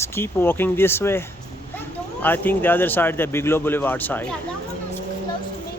let's keep walking this way. I think the other side, the Bigelow Boulevard side. Yeah, that one is close. Maybe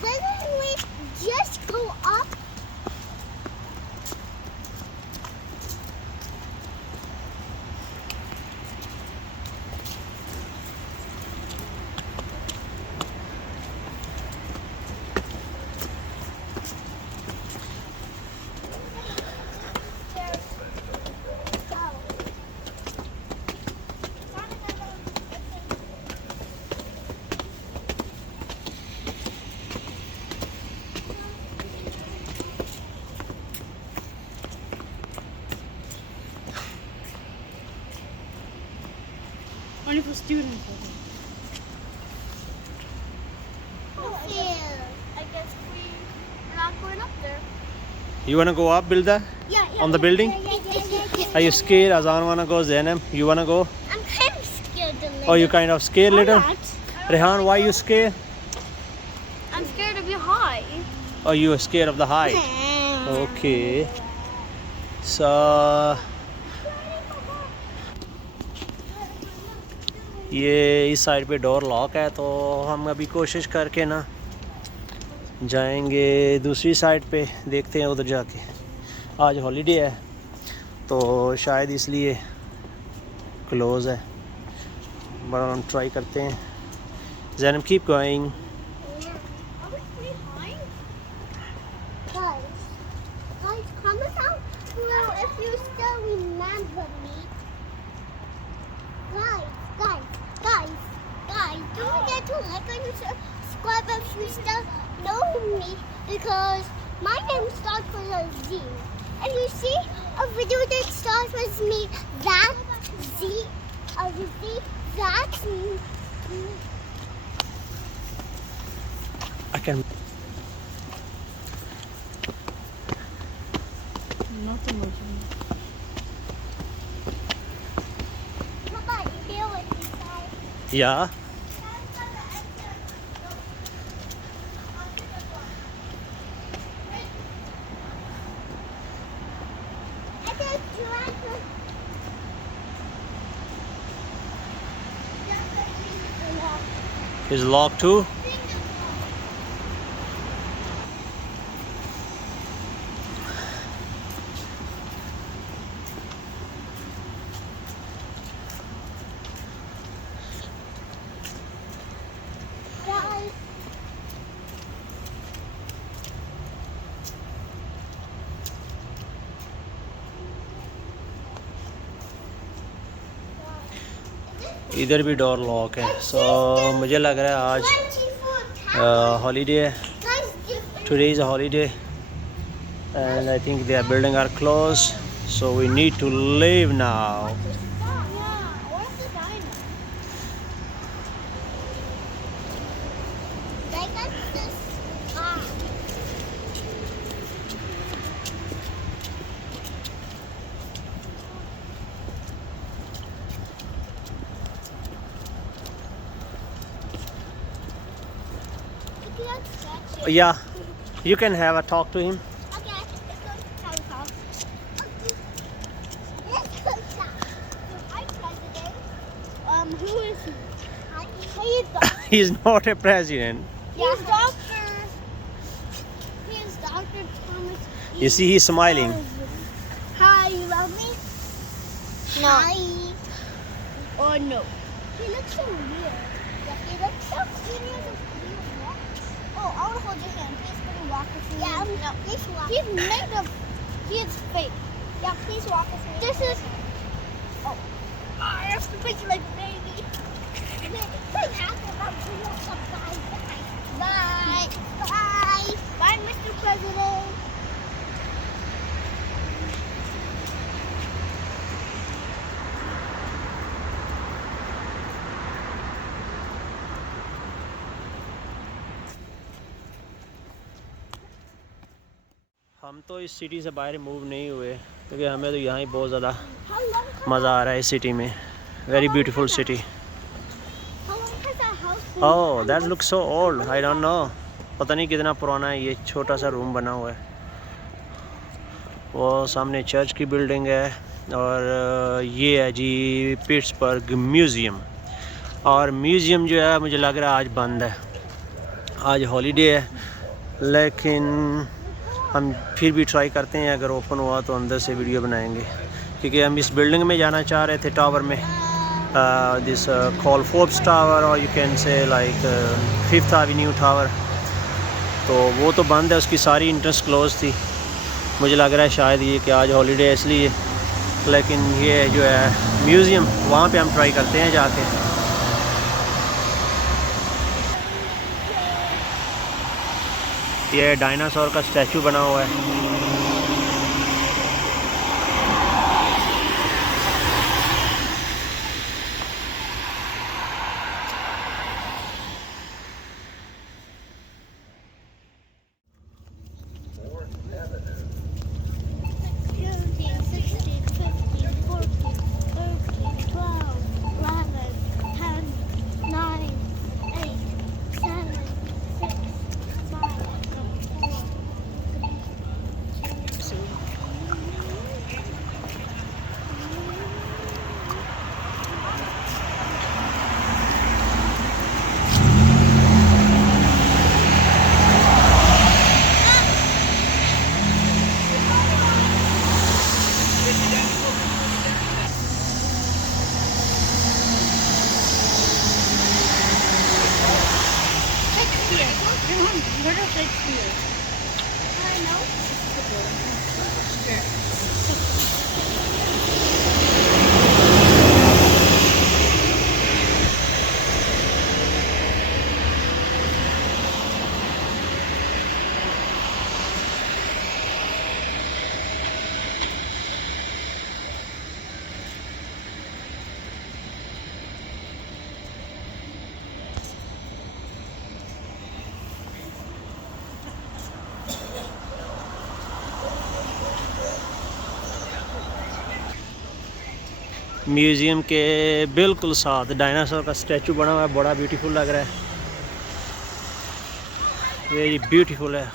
Didn't we just go up? Only for students. I guess we're not going up there. You wanna go up, Bilda? Yeah, On the building? Yeah. Are you scared? Azan wanna go. Zainab, you wanna go? I'm kind of scared a little. Oh, you kind of scared, little? not. Rehan, why you scared? I'm scared to be high. Oh, you are scared of the height. Okay. So ये इस side पे door lock है, तो हम अभी कोशिश करके ना जाएंगे दूसरी साइड पे, देखते हैं उधर जाके। आज हॉलीडे है तो शायद इसलिए क्लोज़ है, बट हम ट्राई करते हैं। Zainab keep going. Guys, comment down below if you still remember me. Guys, don't forget to like and subscribe if you still know me, because my name starts with a Z. If you see a video that starts with me, that's I can. Not so much. Papa, you feel it inside. Yeah. I think you have to. Is locked too? इधर भी door lock है। सो मुझे लग रहा है आज holiday है, today is a holiday and I think their building are close, so we need to leave now. Yeah, you can have a talk to him. Okay, let's go to town hall. Let's go to town. Hi, President. Who is he? He's Dr. He's not a president. He's Dr. He is Dr. Thomas. You see, he's smiling. Hi, you love me? No. Hi. Or no. He looks so weird. Yeah, he looks so weird. Oh, I want to hold your hand. Please can you walk with me? Yeah, no, please walk. He's made of, he is fake. Yeah, please walk with me. This is, oh, I have to put you like a baby. Wait, after about 2 or something. हम तो इस city से बाहर move नहीं हुए क्योंकि हमें तो यहाँ ही बहुत ज़्यादा मज़ा आ रहा है इस सिटी में। Very beautiful city. Oh that looks so old, I don't know, पता नहीं कितना पुराना है। ये छोटा सा रूम बना हुआ है। वो सामने चर्च की बिल्डिंग है और ये है जी पिट्सबर्ग म्यूज़ियम। और म्यूज़ियम जो है मुझे लग रहा है आज बंद है, आज हॉलीडे है, लेकिन हम फिर भी ट्राई करते हैं, अगर ओपन हुआ तो अंदर से वीडियो बनाएंगे क्योंकि हम इस बिल्डिंग में जाना चाह रहे थे, टावर में, दिस कॉलफोर्ब्स टावर और you can say like 5th Avenue tower. तो वो तो बंद है, उसकी सारी एंट्रेंस क्लोज थी। मुझे लग रहा है शायद ये कि आज हॉलीडे है इसलिए, लेकिन ये जो है म्यूज़ियम, वहाँ पे हम ट्राई करते हैं जाके। ये डायनासोर का स्टैचू बना हुआ है। Where does Shakespeare? I know. Museum के बिल्कुल साथ डायनासोर का स्टैचू बना हुआ है, बड़ा ब्यूटीफुल लग रहा है, वेरी ब्यूटीफुल है।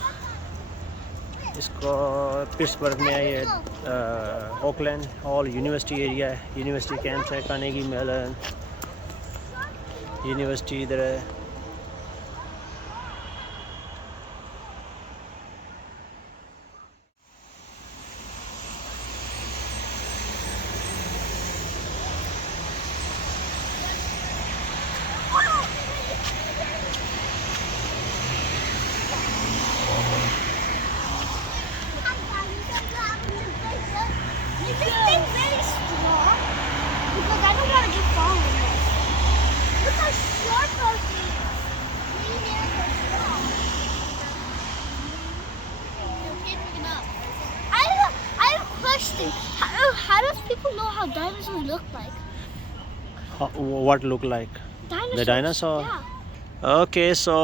इसको पिट्सबर्ग में है, ये ओकलैंड हॉल यूनिवर्सिटी एरिया है, यूनिवर्सिटी कैंपस है, कार्नेगी मेलन यूनिवर्सिटी इधर है। How does people know how dinosaurs look like? What look like? Dinosaurs. The dinosaur? Yeah. Okay, so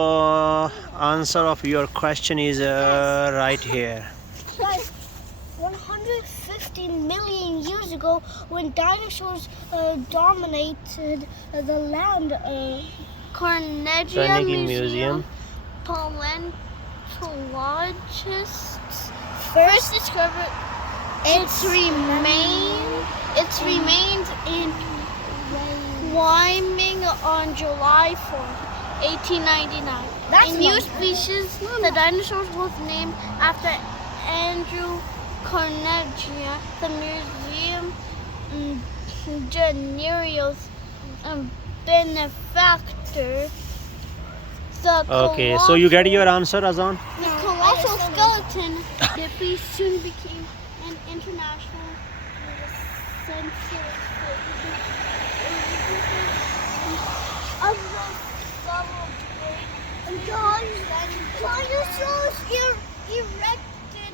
answer of your question is right here. Like 150 million years ago, when dinosaurs dominated the land, Carnegie Museum. Paleontologists first discovered its remains in Wyoming on July 4th, 1899. A new species, the dinosaurs, was named after Andrew Carnegie, the museum general's benefactor. Okay, so you get your answer, Azan? The colossal skeleton soon became an international center of the dinosaurs erected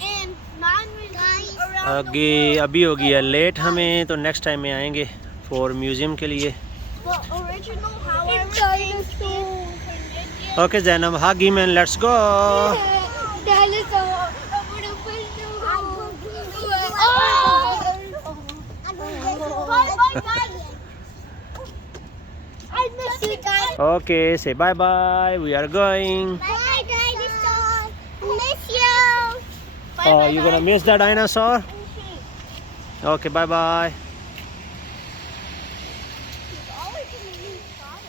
in 9 regions around the world. अभी हो गया late हमें, तो next time में आएंगे for museum के लिए। The original, however, Okay, Zainab, hug him and let's go. dinosaur. I miss you, guys. Okay, say bye bye. We are going. Bye, dinosaur. Miss you. Oh, you're gonna miss the dinosaur? Okay, bye bye. He's always in a new style.